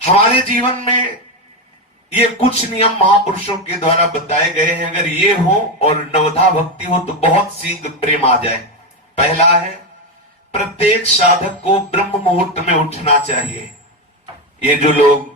हमारे जीवन में ये कुछ नियम महापुरुषों के द्वारा बताए गए हैं। अगर ये हो और नवधा भक्ति हो तो बहुत शीघ्र प्रेम आ जाए। पहला है, प्रत्येक साधक को ब्रह्म मुहूर्त में उठना चाहिए। ये जो लोग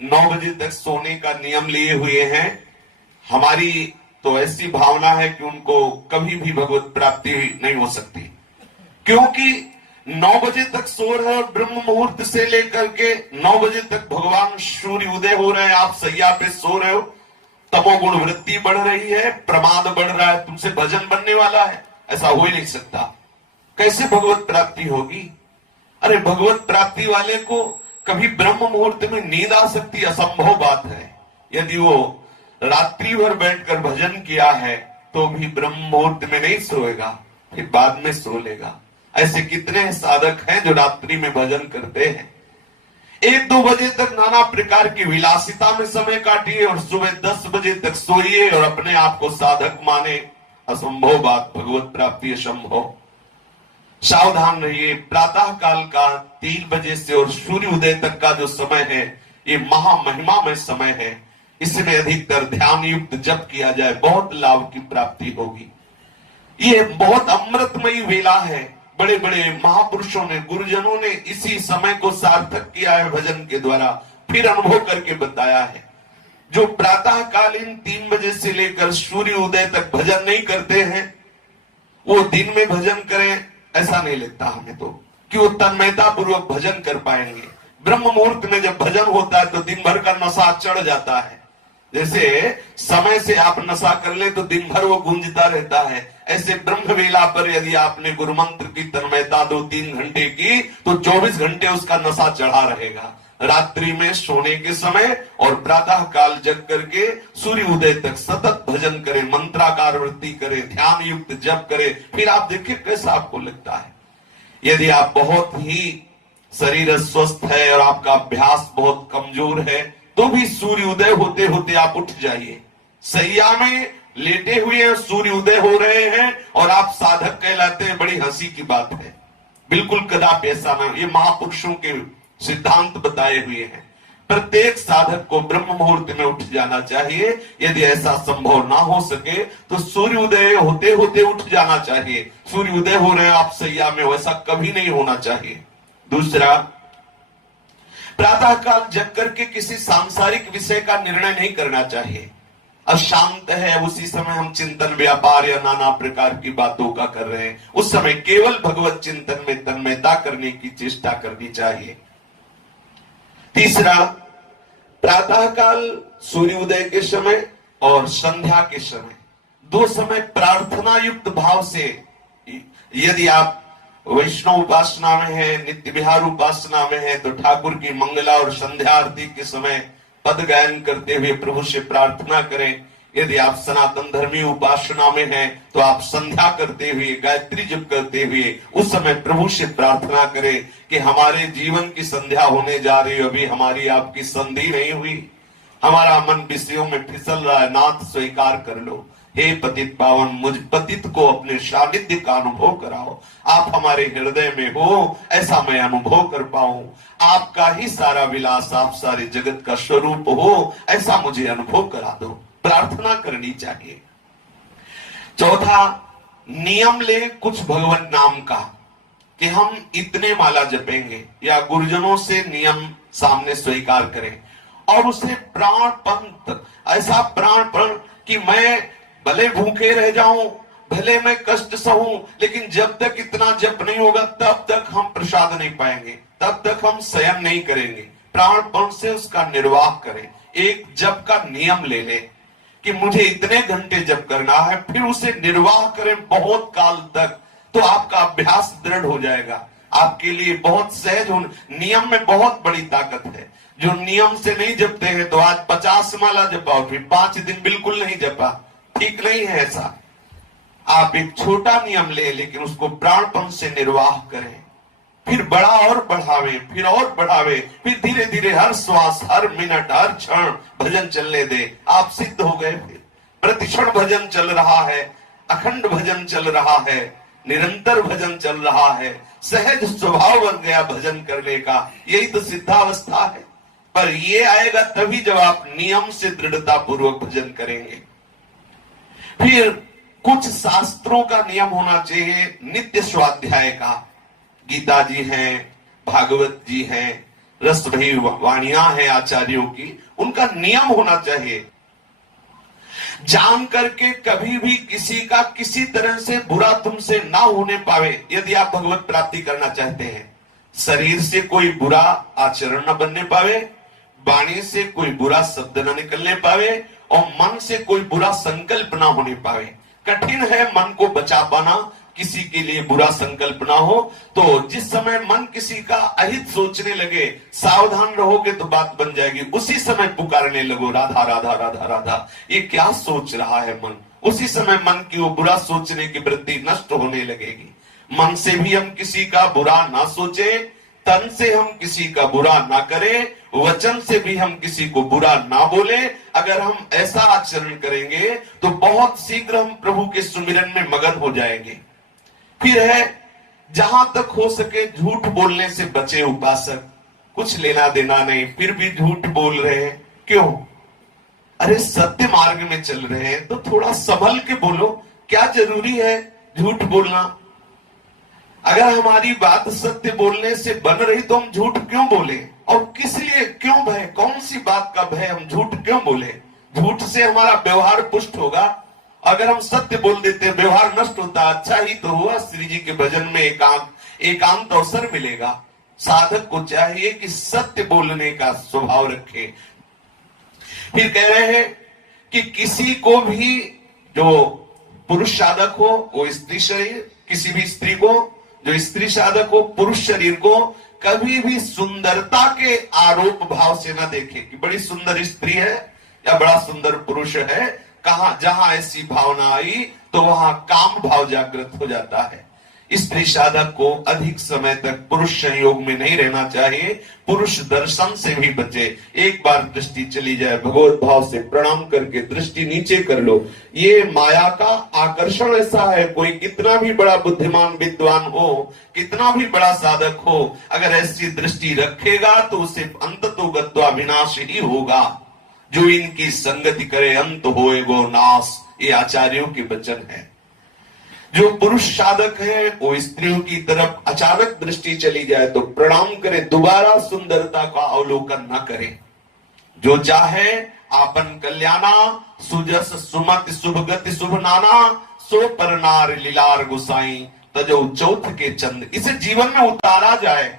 9 बजे तक सोने का नियम लिए हुए हैं, हमारी तो ऐसी भावना है कि उनको कभी भी भगवत प्राप्ति नहीं हो सकती, क्योंकि 9 बजे तक सो रहे हो, ब्रह्म मुहूर्त से लेकर के 9 बजे तक भगवान सूर्य उदय हो रहे हैं, आप सैया पे सो रहे हो, तमोगुण वृत्ति बढ़ रही है, प्रमाद बढ़ रहा है, तुमसे भजन बनने वाला है, ऐसा हो ही नहीं सकता। कैसे भगवत प्राप्ति होगी? अरे भगवत प्राप्ति वाले को कभी ब्रह्म मुहूर्त में नींद आ सकती, असंभव बात है। यदि वो रात्रि भर बैठकर भजन किया है तो भी ब्रह्म मुहूर्त में नहीं सोएगा, फिर बाद में सो लेगा। ऐसे कितने साधक हैं जो रात्रि में भजन करते हैं। 1-2 बजे तक नाना प्रकार की विलासिता में समय काटिए और सुबह 10 बजे तक सोइए और अपने आप को साधक माने, असंभव बात, भगवत प्राप्ति असंभव। सावधान रहिए। प्रातः काल का 3 बजे से और सूर्य उदय तक का जो समय है, ये महामहिमामय समय है। इसमें अधिकतर ध्यान युक्त जप किया जाए, बहुत लाभ की प्राप्ति होगी। ये बहुत अमृतमयी वेला है। बड़े बड़े महापुरुषों ने, गुरुजनों ने इसी समय को सार्थक किया है भजन के द्वारा, फिर अनुभव करके बताया है। जो प्रातः कालीन 3 बजे से लेकर सूर्य उदय तक भजन नहीं करते हैं, वो दिन में भजन करें ऐसा नहीं लगता हमें तो, कि वो तन्मयता पूर्वक भजन कर पाएंगे। ब्रह्म मुहूर्त में जब भजन होता है तो दिन भर का नशा चढ़ जाता है। जैसे समय से आप नशा कर ले तो दिन भर वो गूंजता रहता है, ऐसे ब्रह्म वेला पर यदि आपने गुरु मंत्र की तन्मयता 2-3 घंटे की तो 24 घंटे उसका नशा चढ़ा रहेगा। रात्रि में सोने के समय और प्रातः काल जग करके सूर्य उदय तक सतत भजन करें, मंत्राकार वृत्ति करें, ध्यान युक्त जप करें, फिर आप देखिए कैसा आपको लगता है। यदि आप बहुत ही शरीर स्वस्थ है और आपका अभ्यास बहुत कमजोर है तो भी सूर्य उदय होते होते आप उठ जाइए। सैया में लेटे हुए हैं, सूर्य उदय हो रहे हैं और आप साधक कहलाते हैं, बड़ी हंसी की बात है। बिल्कुल कदापि ऐसा ना, ये महापुरुषों के सिद्धांत बताए हुए हैं। प्रत्येक साधक को ब्रह्म मुहूर्त में उठ जाना चाहिए। यदि ऐसा संभव ना हो सके तो सूर्य उदय होते होते उठ जाना चाहिए। सूर्य उदय हो रहे हैं, आप सैया में, वैसा कभी नहीं होना चाहिए। दूसरा, प्रातः काल जग करके किसी सांसारिक विषय का निर्णय नहीं करना चाहिए। अशांत है, उसी समय हम चिंतन, व्यापार या नाना प्रकार की बातों का कर रहे हैं, उस समय केवल भगवत चिंतन में तन्मयता करने की चेष्टा करनी चाहिए। तीसरा, प्रातः काल सूर्योदय के समय और संध्या के समय, 2 समय प्रार्थना युक्त भाव से, यदि आप वैष्णव उपासना में है, नित्य विहार उपासना में है तो ठाकुर की मंगला और संध्या आरती के समय पद गायन करते हुए प्रभु से प्रार्थना करें। यदि आप सनातन धर्मी उपासना में हैं तो आप संध्या करते हुए, गायत्री जप करते हुए उस समय प्रभु से प्रार्थना करें कि हमारे जीवन की संध्या होने जा रही है, अभी हमारी आपकी संधि नहीं हुई, हमारा मन विषयों में फिसल रहा है, नाथ स्वीकार कर लो। हे पतित पावन, मुझ पतित को अपने सानिध्य का अनुभव कराओ। आप हमारे हृदय में हो, ऐसा मैं अनुभव कर पाऊं। आपका ही सारा विलास, आप सारे जगत का स्वरूप हो, ऐसा मुझे अनुभव करा दो। प्रार्थना करनी चाहिए। चौथा, नियम ले कुछ भगवत नाम का, कि हम इतने माला जपेंगे, या गुरुजनों से नियम सामने स्वीकार करें और उसे प्राणपंत, ऐसा प्राणपण कि मैं भले भूखे रह जाऊं, भले मैं कष्ट सहूं, लेकिन जब तक इतना जप नहीं होगा तब तक हम प्रसाद नहीं पाएंगे, तब तक हम शयन नहीं करेंगे। प्राणपण से उसका निर्वाह करें। एक जप का नियम ले लें कि मुझे इतने घंटे जप करना है, फिर उसे निर्वाह करें बहुत काल तक, तो आपका अभ्यास दृढ़ हो जाएगा। आपके लिए बहुत सहज हो। नियम में बहुत बड़ी ताकत है। जो नियम से नहीं जपते हैं तो आज 50 माला जपा, फिर 5 दिन बिल्कुल नहीं जपा, ठीक नहीं है ऐसा। आप एक छोटा नियम ले, लेकिन उसको प्राणपण से निर्वाह करें, फिर बड़ा और बढ़ावे, फिर और बढ़ावे, फिर धीरे धीरे हर श्वास, हर मिनट, हर क्षण भजन चलने दे। आप सिद्ध हो गए। फिर प्रतिक्षण भजन चल रहा है, अखंड भजन चल रहा है, निरंतर भजन चल रहा है, सहज स्वभाव बन गया भजन करने का। यही तो सिद्धावस्था है। पर ये आएगा तभी जब आप नियम से दृढ़ता पूर्वक भजन करेंगे। फिर कुछ शास्त्रों का नियम होना चाहिए, नित्य स्वाध्याय का। गीता जी हैं, भागवत जी हैं, रस भई वाणियां हैं आचार्यों की, उनका नियम होना चाहिए। जान करके कभी भी किसी का किसी तरह से बुरा तुमसे ना होने पावे। यदि आप भगवत प्राप्ति करना चाहते हैं, शरीर से कोई बुरा आचरण न बनने पावे, वाणी से कोई बुरा शब्द न निकलने पावे, और मन से कोई बुरा संकल्प ना होने पावे। कठिन है मन को बचा पाना, किसी के लिए बुरा संकल्प ना हो। तो जिस समय मन किसी का अहित सोचने लगे, सावधान रहोगे तो बात बन जाएगी। उसी समय पुकारने लगो, राधा राधा राधा राधा, ये क्या सोच रहा है मन। उसी समय मन की वो बुरा सोचने की वृत्ति नष्ट होने लगेगी। मन से भी हम किसी का बुरा ना सोचे, तन से हम किसी का बुरा ना करें, वचन से भी हम किसी को बुरा ना बोले। अगर हम ऐसा आचरण करेंगे तो बहुत शीघ्र हम प्रभु के सुमिरन में मगन हो जाएंगे। फिर है, जहां तक हो सके झूठ बोलने से बचे उपासक। कुछ लेना देना नहीं, फिर भी झूठ बोल रहे हैं, क्यों? अरे सत्य मार्ग में चल रहे हैं तो थोड़ा संभल के बोलो। क्या जरूरी है झूठ बोलना? अगर हमारी बात सत्य बोलने से बन रही तो हम झूठ क्यों बोले? और किस लिए, क्यों भय? कौन सी बात का भय? हम झूठ क्यों बोले? झूठ से हमारा व्यवहार पुष्ट होगा। अगर हम सत्य बोल देते, व्यवहार नष्ट होता। अच्छा ही तो हुआ, श्री जी के भजन में एकांत अवसर मिलेगा। साधक को चाहिए कि सत्य बोलने का स्वभाव रखे। फिर कह रहे हैं कि किसी को भी, जो पुरुष साधक हो वो स्त्री शरीर, किसी भी स्त्री को, जो स्त्री साधक हो पुरुष शरीर को, कभी भी सुंदरता के आरोप भाव से न देखे कि बड़ी सुंदर स्त्री है या बड़ा सुंदर पुरुष है। कहां जहां ऐसी भावना आई तो वहां काम भाव जागृत हो जाता है। स्त्री साधक को अधिक समय तक पुरुष संयोग में नहीं रहना चाहिए। पुरुष दर्शन से भी बचे। एक बार दृष्टि चली जाए, भगवत भाव से प्रणाम करके दृष्टि नीचे कर लो। ये माया का आकर्षण ऐसा है, कोई कितना भी बड़ा बुद्धिमान विद्वान हो, कितना भी बड़ा साधक हो, अगर ऐसी दृष्टि रखेगा तो उसे अंततो गत्वा विनाश ही होगा। जो इनकी संगति करे अंत होए वो नाश, ये आचार्यों के वचन है। जो पुरुष साधक है वो स्त्रियों की तरफ अचानक दृष्टि चली जाए तो प्रणाम करे, दोबारा सुंदरता का अवलोकन न करे। जो चाहे आपन कल्याणा, सुजस सुमति शुभ गति शुभ नाना, सो पर नार लीलार गुसाई, तजो चौथ के चंद। इसे जीवन में उतारा जाए।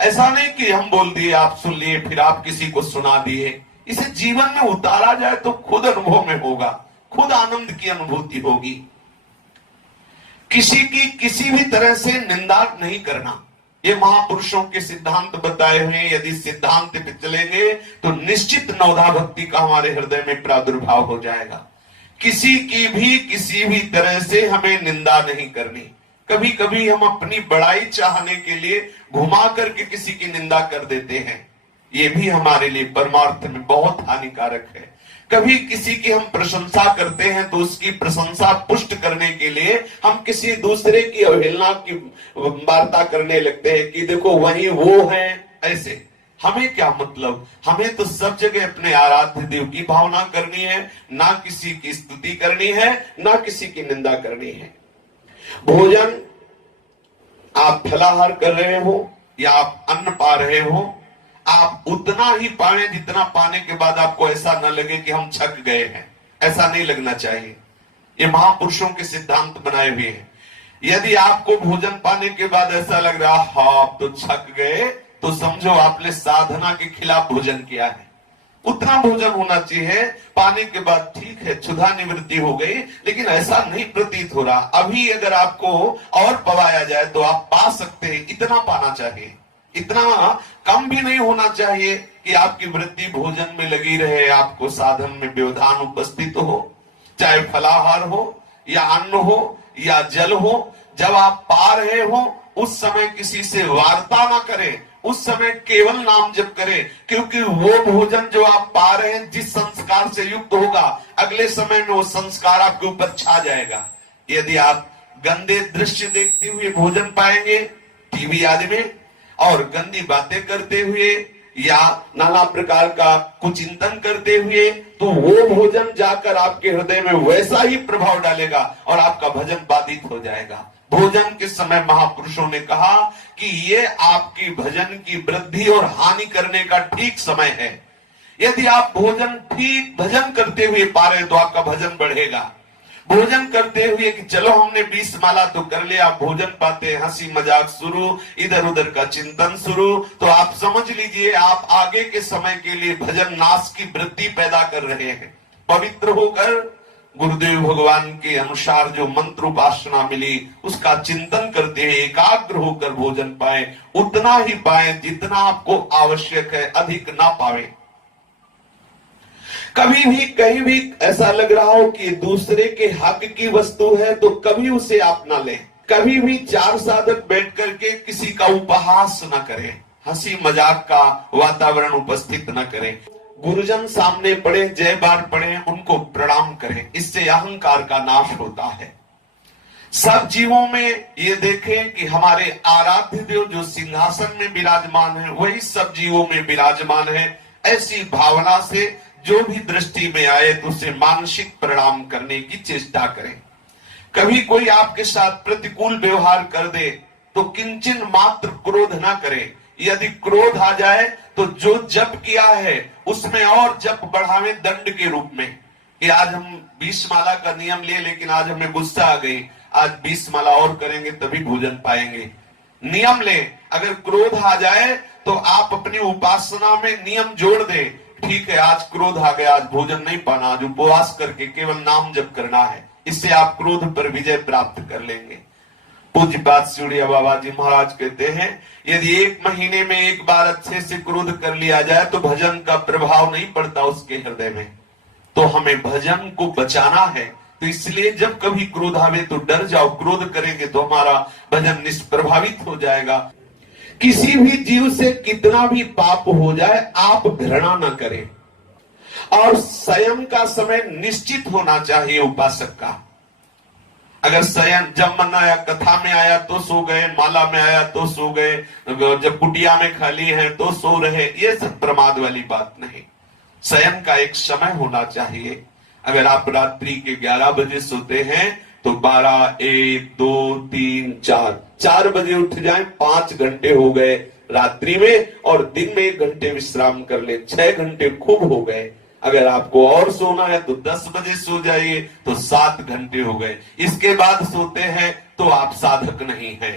ऐसा नहीं कि हम बोल दिए आप सुन लिए फिर आप किसी को सुना दिए। इसे जीवन में उतारा जाए तो खुद अनुभव में होगा, खुद आनंद की अनुभूति होगी। किसी की किसी भी तरह से निंदा नहीं करना, ये महापुरुषों के सिद्धांत बताए हुए। यदि सिद्धांत पे चलेंगे तो निश्चित नवधा भक्ति का हमारे हृदय में प्रादुर्भाव हो जाएगा। किसी की भी किसी भी तरह से हमें निंदा नहीं करनी। कभी कभी हम अपनी बड़ाई चाहने के लिए घुमा करके किसी की निंदा कर देते हैं, ये भी हमारे लिए परमार्थ में बहुत हानिकारक है। कभी किसी की हम प्रशंसा करते हैं तो उसकी प्रशंसा पुष्ट करने के लिए हम किसी दूसरे की अवहेलना की वार्ता करने लगते हैं कि देखो वही वो है। ऐसे हमें क्या मतलब? हमें तो सब जगह अपने आराध्य देव की भावना करनी है, ना किसी की स्तुति करनी है, ना किसी की निंदा करनी है। भोजन आप फलाहार कर रहे हो या आप अन्न पा रहे हो, आप उतना ही पाए जितना पाने के बाद आपको ऐसा न लगे कि हम छक गए हैं। ऐसा नहीं लगना चाहिए। ये महापुरुषों के सिद्धांत बनाए हुए हैं। यदि आपको भोजन पाने के बाद ऐसा लग रहा हाँ आप तो छक गए, तो समझो आपने साधना के खिलाफ भोजन किया है। उतना भोजन होना चाहिए, पाने के बाद ठीक है क्षुधा निवृत्ति हो गई, लेकिन ऐसा नहीं प्रतीत हो रहा। अभी अगर आपको और पवाया जाए तो आप पा सकते हैं, इतना पाना चाहिए। इतना कम भी नहीं होना चाहिए कि आपकी वृत्ति भोजन में लगी रहे, आपको साधन में व्यवधान उपस्थित हो। चाहे फलाहार हो या अन्न हो या जल हो, जब आप पा रहे हो उस समय किसी से वार्ता ना करें, उस समय केवल नाम जप करें। क्योंकि वो भोजन जो आप पा रहे हैं जिस संस्कार से युक्त होगा, अगले समय में वो संस्कार आपके ऊपर छा जाएगा। यदि आप गंदे दृश्य देखते हुए भोजन पाएंगे टीवी आदि में, और गंदी बातें करते हुए या नाना प्रकार का कुचिंतन करते हुए, तो वो भोजन जाकर आपके हृदय में वैसा ही प्रभाव डालेगा और आपका भजन बाधित हो जाएगा। भोजन के समय महापुरुषों ने कहा कि ये आपकी भजन की वृद्धि और हानि करने का ठीक समय है। यदि आप भोजन ठीक भजन करते हुए पा रहे तो आपका भजन बढ़ेगा। भोजन करते हुए कि चलो हमने 20 माला तो कर लिया, भोजन पाते हंसी मजाक शुरू, इधर उधर का चिंतन शुरू, तो आप समझ लीजिए आप आगे के समय के लिए भजन नाश की वृत्ति पैदा कर रहे हैं। पवित्र होकर गुरुदेव भगवान के अनुसार जो मंत्र उपासना मिली उसका चिंतन करते हैं, एकाग्र होकर भोजन पाए, उतना ही पाए जितना आपको आवश्यक है, अधिक ना पावे। कभी भी कहीं भी ऐसा लग रहा हो कि दूसरे के हक की वस्तु है तो कभी उसे आप ना लें। कभी भी चार साधक बैठ करके किसी का उपहास न करें, हंसी मजाक का वातावरण उपस्थित न करें। गुरुजन सामने पड़े, जय बार पड़े, उनको प्रणाम करें, इससे अहंकार का नाश होता है। सब जीवों में ये देखें कि हमारे आराध्य देव जो सिंहासन में विराजमान है वही सब जीवों में विराजमान है। ऐसी भावना से जो भी दृष्टि में आए तो उसे मानसिक प्रणाम करने की चेष्टा करें। कभी कोई आपके साथ प्रतिकूल व्यवहार कर दे तो किंचन मात्र क्रोध ना करें। यदि क्रोध आ जाए तो जो जप किया है उसमें और जप बढ़ावे दंड के रूप में, कि आज हम 20 माला का नियम लिए लेकिन आज हमें गुस्सा आ गई, आज 20 माला और करेंगे तभी भोजन पाएंगे। नियम ले, अगर क्रोध आ जाए तो आप अपनी उपासना में नियम जोड़ दें, ठीक है आज क्रोध आ गया, आज भोजन नहीं पाना, आज उपवास करके केवल नाम जप करना है, इससे आप क्रोध पर विजय प्राप्त कर लेंगे। पूज्य बात सूर्य बाबा जी महाराज कहते हैं यदि 1 महीने में एक बार अच्छे से क्रोध कर लिया जाए तो भजन का प्रभाव नहीं पड़ता उसके हृदय में। तो हमें भजन को बचाना है, तो इसलिए जब कभी क्रोध आवे तो डर जाओ, क्रोध करेंगे तो हमारा भजन निष्प्रभावित हो जाएगा। किसी भी जीव से कितना भी पाप हो जाए आप घृणा न करें, और शयन का समय निश्चित होना चाहिए उपासक का। अगर शयन जब मन आया, कथा में आया तो सो गए, माला में आया तो सो गए, जब कुटिया में खाली है तो सो रहे, ये सब प्रमाद वाली बात नहीं। शयन का एक समय होना चाहिए। अगर आप रात्रि के 11 बजे सोते हैं तो 12, 1, 2, 3, 4 बजे उठ जाएं, 5 घंटे हो गए रात्रि में, और दिन में 1 घंटे विश्राम कर ले, 6 घंटे खूब हो गए। अगर आपको और सोना है तो 10 बजे सो जाइए, तो 7 घंटे हो गए। इसके बाद सोते हैं तो आप साधक नहीं हैं।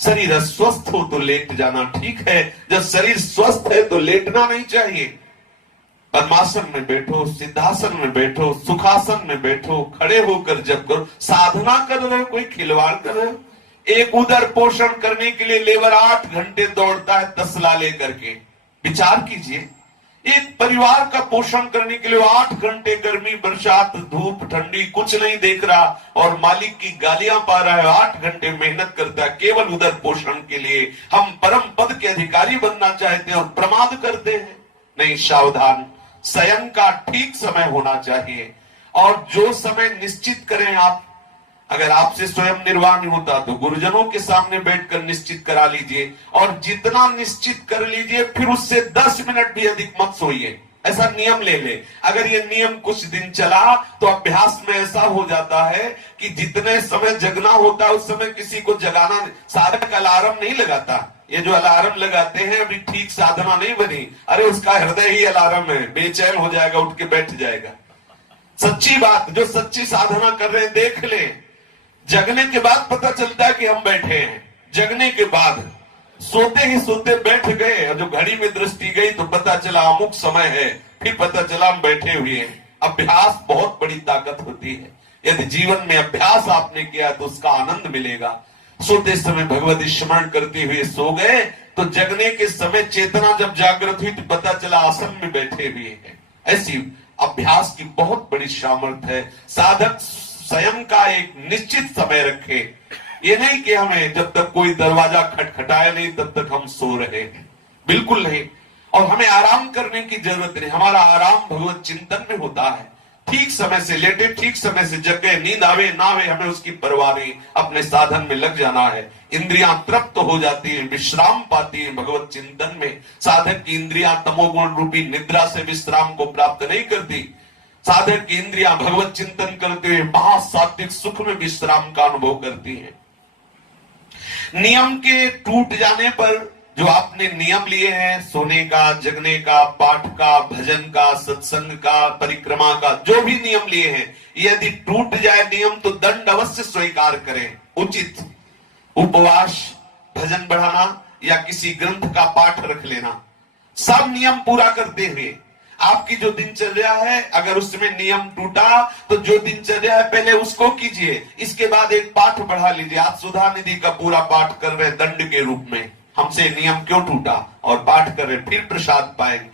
शरीर अस्वस्थ हो तो लेट जाना ठीक है, जब शरीर स्वस्थ है तो लेटना नहीं चाहिए। पद्मासन में बैठो, सिद्धासन में बैठो, सुखासन में बैठो, खड़े होकर जब करो, साधना कर रहे हो, कोई खिलवाड़ कर रहे हो। एक उदर पोषण करने के लिए लेबर 8 घंटे दौड़ता है तसला लेकर के, विचार कीजिए। एक परिवार का पोषण करने के लिए 8 घंटे गर्मी बरसात धूप ठंडी कुछ नहीं देख रहा और मालिक की गालियां पा रहा है, 8 घंटे मेहनत करता है केवल उदर पोषण के लिए। हम परम पद के अधिकारी बनना चाहते हैं और प्रमाद करते हैं। नहीं, सावधान, शयन का ठीक समय होना चाहिए, और जो समय निश्चित करें आप। अगर आपसे स्वयं निर्वाह नहीं होता तो गुरुजनों के सामने बैठकर निश्चित करा लीजिए, और जितना निश्चित कर लीजिए फिर उससे 10 मिनट भी अधिक मत सोइए, ऐसा नियम ले ले। अगर ये नियम कुछ दिन चला तो अभ्यास में ऐसा हो जाता है कि जितने समय जगना होता है उस समय किसी को जगाना, साधक अलार्म नहीं लगाता। ये जो अलार्म लगाते हैं अभी ठीक साधना नहीं बनी, अरे उसका हृदय ही अलार्म है, बेचैन हो जाएगा, उठ के बैठ जाएगा। सच्ची बात, जो सच्ची साधना कर रहे हैं देख ले, जगने के बाद पता चलता है कि हम बैठे हैं। जगने के बाद सोते ही सोते बैठ गए, और जो घड़ी में दृष्टि गई तो पता चला अमुक समय है, फिर पता चला हम बैठे हुए हैं। अभ्यास बहुत बड़ी ताकत होती है। यदि जीवन में अभ्यास आपने किया तो उसका आनंद मिलेगा। सोते समय भगवत स्मरण करते हुए सो गए तो जगने के समय चेतना जब जागृत हुई तो पता चला आसन में बैठे हुए हैं। ऐसी अभ्यास की बहुत बड़ी सामर्थ्य है। साधक स्वयं का एक निश्चित समय रखे, ये नहीं कि हमें जब तक कोई दरवाजा खटखटाए नहीं तब तक हम सो रहे हैं, बिल्कुल नहीं। और हमें आराम करने की जरूरत नहीं, हमारा आराम भगवत चिंतन में होता है। ठीक समय से लेटे, ठीक समय से जगे, नींद आवे ना आवे हमें उसकी परवाह नहीं, अपने साधन में लग जाना है। इंद्रियां तृप्त हो जाती हैं, विश्राम पाती हैं भगवत चिंतन में। साधक की इंद्रियां तमोगुण रूपी निद्रा से विश्राम को प्राप्त नहीं करती। साधक की इंद्रियां भगवत चिंतन करते हुए महासात्विक सुख में विश्राम का अनुभव करती हैं। नियम के टूट जाने पर जो आपने नियम लिए हैं, सोने का, जगने का, पाठ का, भजन का, सत्संग का, परिक्रमा का, जो भी नियम लिए हैं, यदि टूट जाए नियम तो दंड अवश्य स्वीकार करें। उचित उपवास, भजन बढ़ाना या किसी ग्रंथ का पाठ रख लेना, सब नियम पूरा करते हुए आपकी जो दिनचर्या है, अगर उसमें नियम टूटा तो जो दिनचर्या है पहले उसको कीजिए, इसके बाद एक पाठ बढ़ा लीजिए। आज सुधा निधि का पूरा पाठ कर रहे दंड के रूप में, हमसे नियम क्यों टूटा, और पाठ कर रहे, फिर प्रसाद पाएंगे।